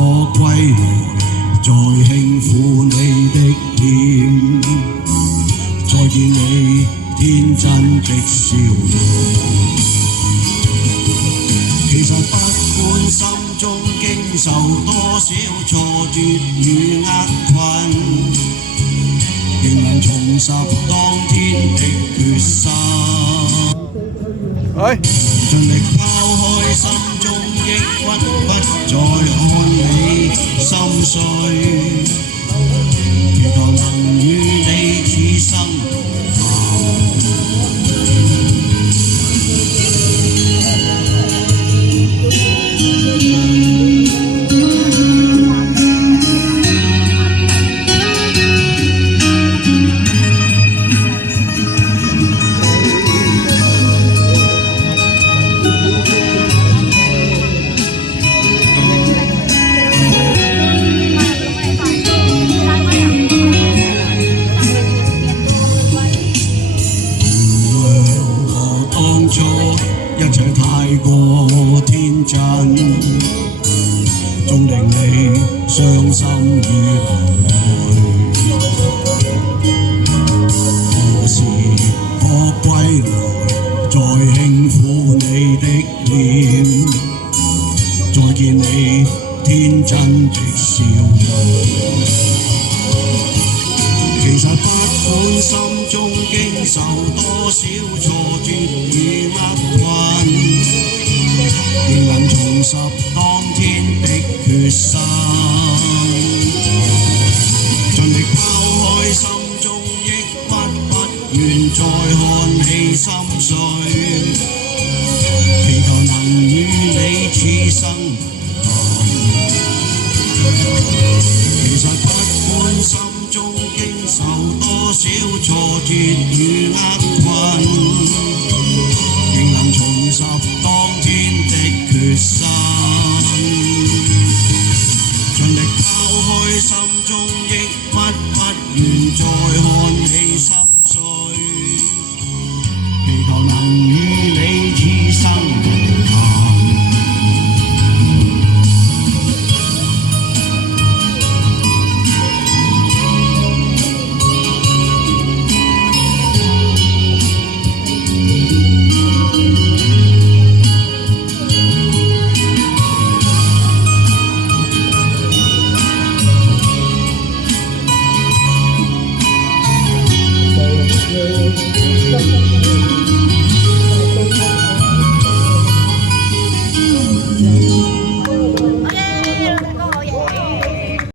可歸來，再輕撫你的臉，再見你天真的笑容。其實不管心中經受多少挫折與厄困，仍能重拾當天的決心。盡力拋開心中抑鬱，不再看你心碎，祈求能與你此生同行。一切太過天真，縱令你傷心與流淚。何時可歸來，再輕撫你的臉，再見你天真的笑容。其實不管心中經受多少挫折與厄困，仍能重拾當天的決心。盡力拋開心中抑鬱，不願再看你心碎，祈求能與你此生同行。其實不管心中經受多少挫折與厄困，仍能重拾當天的決心。盡力拋開心中